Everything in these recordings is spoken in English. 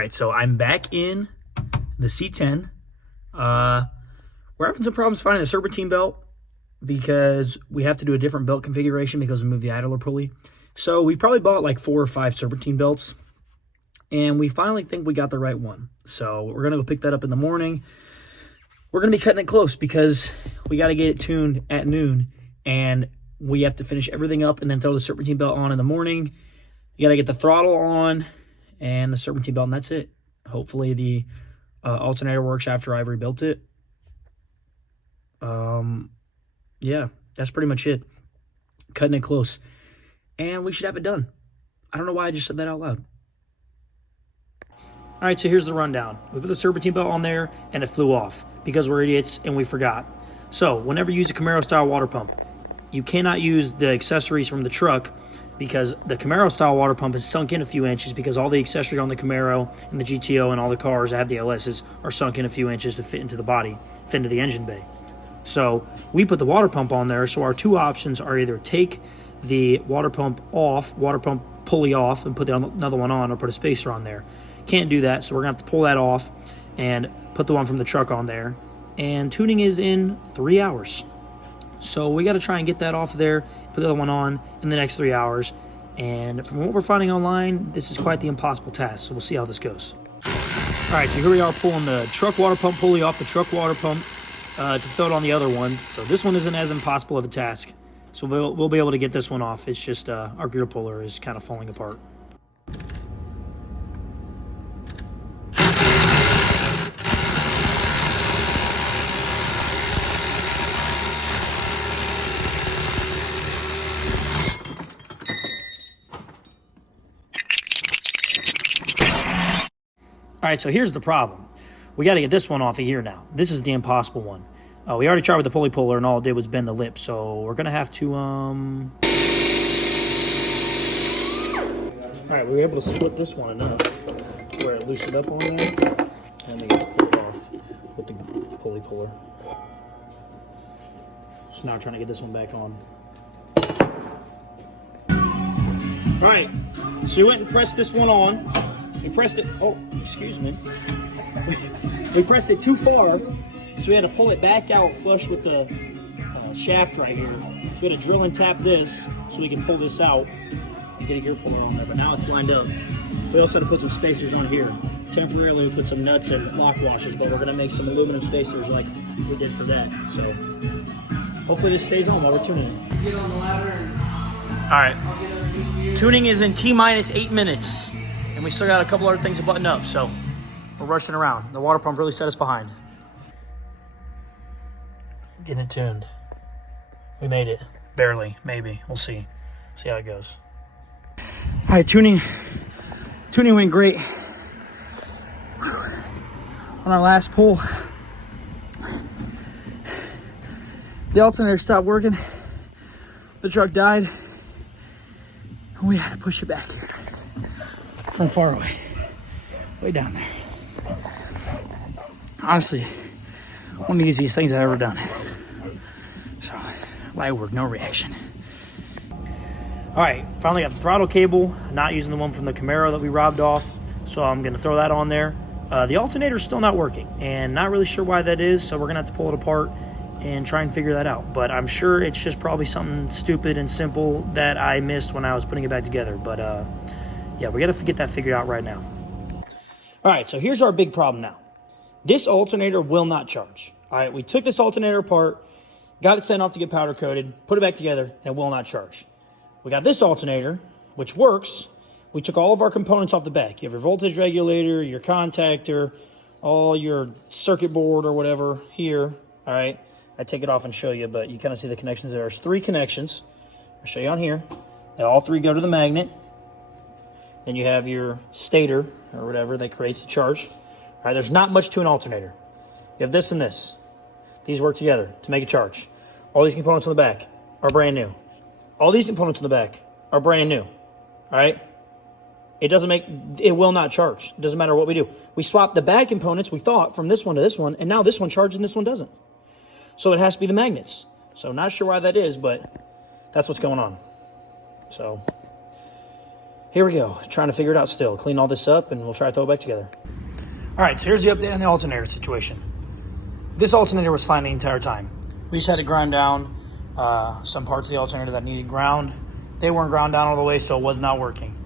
right, so I'm back in the C-10. We're having some problems finding the serpentine belt because we have to do a different belt configuration because we moved the idler pulley. So we probably bought like 4 or 5 serpentine belts, and we finally think we got the right one. So we're going to go pick that up in the morning. We're going to be cutting it close because we got to get it tuned at noon, and we have to finish everything up and then throw the serpentine belt on in the morning. You got to get the throttle on and the serpentine belt, and that's it. Hopefully the alternator works after I've rebuilt it. Yeah, that's pretty much it. Cutting it close. And we should have it done. I don't know why I just said that out loud. All right, so here's the rundown. We put the serpentine belt on there, and it flew off because we're idiots and we forgot. So whenever you use a Camaro-style water pump, you cannot use the accessories from the truck because the Camaro-style water pump is sunk in a few inches because all the accessories on the Camaro and the GTO and all the cars that have the LSs are sunk in a few inches to fit into the body, fit into the engine bay. So we put the water pump on there, so our two options are either take the water pump pulley off and put another one on, or put a spacer on there. Can't do that, so we're going to have to pull that off and put the one from the truck on there. And tuning is in 3 hours. So we got to try and get that off there, put the other one on in the next 3 hours. And from what we're finding online, this is quite the impossible task, so we'll see how this goes. All right, so here we are pulling the truck water pump pulley off the truck water pump to throw it on the other one. So this one isn't as impossible of a task. So we'll be able to get this one off. It's just our gear puller is kind of falling apart. All right, so here's the problem. We got to get this one off of here now. This is the impossible one. We already tried with the pulley puller, and all it did was bend the lip. So we're going to have to... All right, we were able to slip this one enough where it loosened up on there. And then we pull it off with the pulley puller. So now I'm trying to get this one back on. All right, so we went and pressed this one on. We pressed it, oh, excuse me. We pressed it too far, so we had to pull it back out flush with the shaft right here. So we had to drill and tap this so we can pull this out and get a gear puller on there, but now it's lined up. We also had to put some spacers on here. Temporarily we put some nuts and lock washers, but we're gonna make some aluminum spacers like we did for that. So hopefully this stays on while we're tuning it. Get on the ladder. All right, tuning is in T-minus 8 minutes. And we still got a couple other things to button up, so we're rushing around. The water pump really set us behind. Getting it tuned. We made it. Barely, maybe. We'll see. See how it goes. All right, tuning went great. Whew. On our last pull, the alternator stopped working. The truck died. And we had to push it back here. From far away, way down there. Honestly, one of the easiest things I've ever done. So, light work, no reaction. All right, finally got the throttle cable, not using the one from the Camaro that we robbed off, so I'm gonna throw that on there. The alternator's still not working, and not really sure why that is, so we're gonna have to pull it apart and try and figure that out. But I'm sure it's just probably something stupid and simple that I missed when I was putting it back together. But yeah, we got to get that figured out right now. All right, so here's our big problem now. This alternator will not charge. All right, we took this alternator apart, got it sent off to get powder coated, put it back together, and it will not charge. We got this alternator, which works. We took all of our components off the back. You have your voltage regulator, your contactor, all your circuit board or whatever here. All right, I take it off and show you, but you kind of see the connections there. There's 3 connections. I'll show you on here. They all 3 go to the magnet. Then you have your stator or whatever that creates the charge. All right, there's not much to an alternator. You have this and this. These work together to make a charge. All these components on the back are brand new. All these components on the back are brand new. All right? It will not charge. It doesn't matter what we do. We swapped the bad components, we thought, from this one to this one, and now this one charges and this one doesn't. So it has to be the magnets. So not sure why that is, but that's what's going on. So here we go. Trying to figure it out still. Clean all this up and we'll try to throw it back together. All right, so here's the update on the alternator situation. This alternator was fine the entire time. We just had to grind down some parts of the alternator that needed ground. They weren't ground down all the way, so it was not working.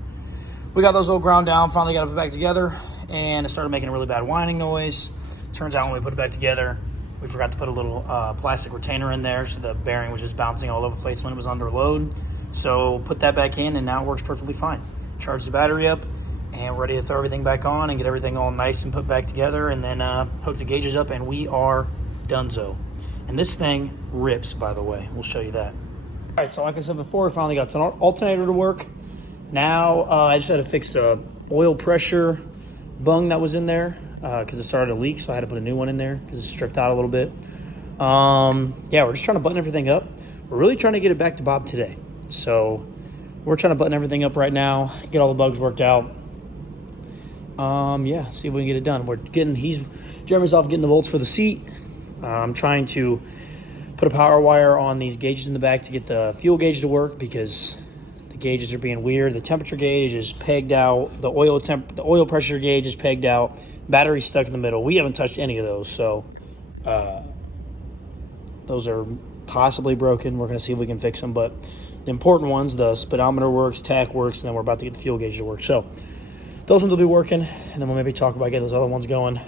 We got those all ground down, finally got it back together, and it started making a really bad whining noise. Turns out when we put it back together, we forgot to put a little plastic retainer in there, so the bearing was just bouncing all over the place when it was under load. So put that back in, and now it works perfectly fine. Charge the battery up, and we're ready to throw everything back on and get everything all nice and put back together, and then hook the gauges up, and we are donezo. And this thing rips, by the way. We'll show you that. All right, so like I said before, we finally got some alternator to work. Now I just had to fix the oil pressure bung that was in there because it started to leak, so I had to put a new one in there because it stripped out a little bit. Yeah, we're just trying to button everything up. We're really trying to get it back to Bob today. So we're trying to button everything up right now, get all the bugs worked out. Yeah, see if we can get it done. Jeremy's off getting the volts for the seat. I'm trying to put a power wire on these gauges in the back to get the fuel gauge to work because the gauges are being weird. The temperature gauge is pegged out. The oil pressure gauge is pegged out. Battery's stuck in the middle. We haven't touched any of those, so those are possibly broken. We're going to see if we can fix them, but the important ones, the speedometer works, tach works, and then we're about to get the fuel gauge to work. So those ones will be working, and then we'll maybe talk about getting those other ones going.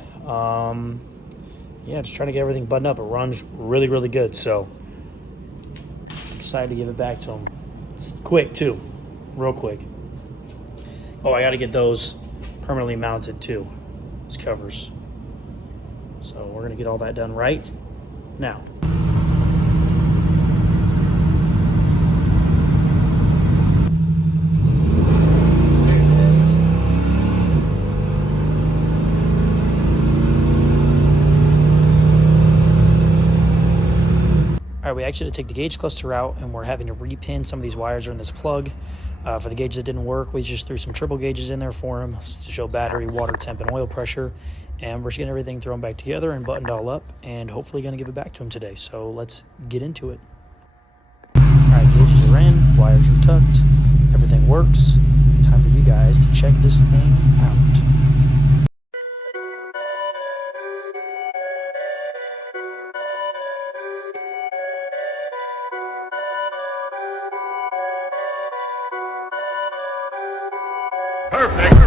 Yeah, just trying to get everything buttoned up. It runs really, really good, so excited to give it back to them. It's quick, too. Real quick. Oh, I got to get those permanently mounted, too. These covers. So we're going to get all that done right now. All right, we actually had to take the gauge cluster out, and we're having to repin some of these wires are in this plug. For the gauge that didn't work, we just threw some triple gauges in there for them to show battery, water temp, and oil pressure. And we're just getting everything thrown back together and buttoned all up, and hopefully going to give it back to him today. So let's get into it. All right, gauges are in, wires are tucked, everything works. Time for you guys to check this thing out. Perfect.